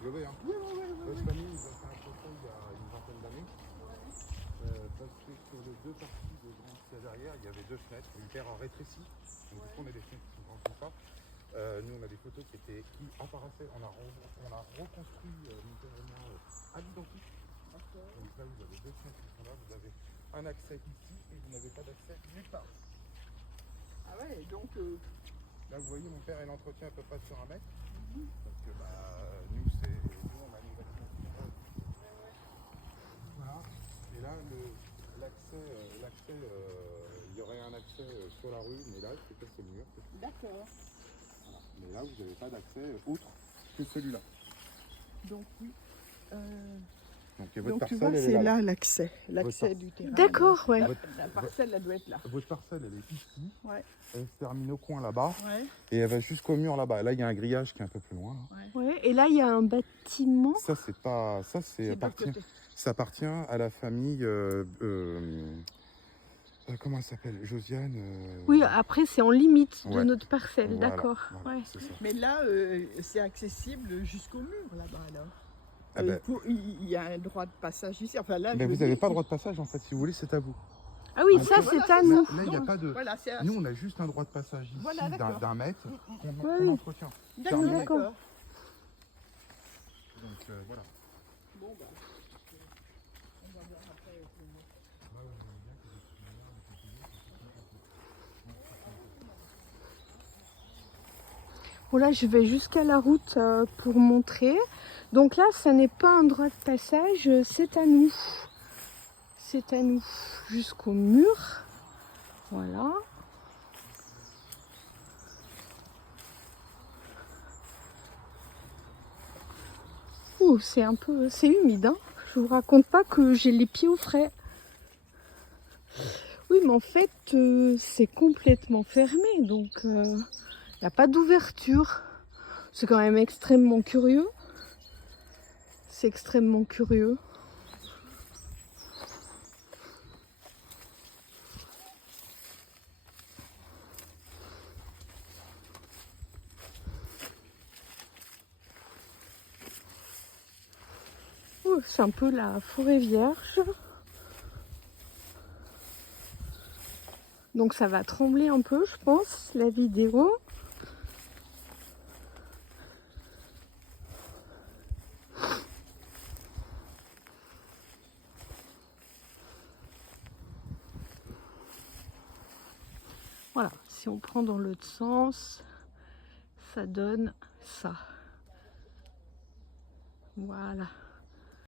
englobé. Hein. Oui, oui, oui, Votre oui. famille, ils ont fait un projet il y a une vingtaine d'années. Parce que sur les deux parties de grand qu'il y a derrière, il y avait deux fenêtres. Une paire a rétréci. Donc, du coup, on a des fenêtres qui sont grandes comme ça. Nous, on a des photos qui apparaissaient. On a reconstruit mon père et moi à l'identique. Donc là, vous avez deux fenêtres qui sont là. Vous avez un accès ici et vous n'avez pas d'accès nulle part. Ah ouais, donc... Là, vous voyez, mon père, il entretient à peu près sur 1 mètre. Parce que nous, on a les bâtiments. Voilà. Et là, l'accès, il y aurait un accès sur la rue, mais là, c'est que ce mur. D'accord. Voilà. Mais là, vous n'avez pas d'accès autre que celui-là. Donc oui. Donc, votre Donc tu parcelle, vois, elle est c'est là. là l'accès du terrain. D'accord, ouais. La parcelle, elle doit être là. Votre parcelle, elle est ici. Ouais. Elle se termine au coin là-bas. Ouais. Et elle va jusqu'au mur là-bas. Là, il y a un grillage qui est un peu plus loin. Là. Ouais. Et là, il y a un bâtiment. Ça, c'est pas. Ça, C'est de l'autre côté. ça appartient à la famille. Comment elle s'appelle? Josiane. Oui, après, c'est en limite de Ouais. notre parcelle, Voilà, d'accord. voilà, Ouais. c'est ça. Mais là, c'est accessible jusqu'au mur là-bas alors. Ah ben, Il y a un droit de passage ici. Enfin là, mais je vous dis- n'avez pas droit de passage en fait, si vous voulez, c'est à vous. Ah oui, Ah, ça, voilà, c'est à c'est nous. Là, il n'y a pas de. Voilà, c'est Nous, on a juste un droit de passage ici Voilà, d'accord. d'un mètre qu'on Oui. entretient. D'accord, terminé. d'accord. Donc voilà. Bon, bah, on va voir après. Bon, là, je vais jusqu'à la route pour montrer. Donc là, ça n'est pas un droit de passage, c'est à nous. C'est à nous jusqu'au mur. Voilà. Ouh, c'est humide, hein. Je vous raconte pas que j'ai les pieds au frais. Oui, mais en fait, c'est complètement fermé, donc il n'y a pas d'ouverture. C'est quand même extrêmement curieux. C'est extrêmement curieux. Oh, c'est un peu la forêt vierge. Donc ça va trembler un peu, je pense, la vidéo. Voilà, si on prend dans l'autre sens, ça donne ça. Voilà.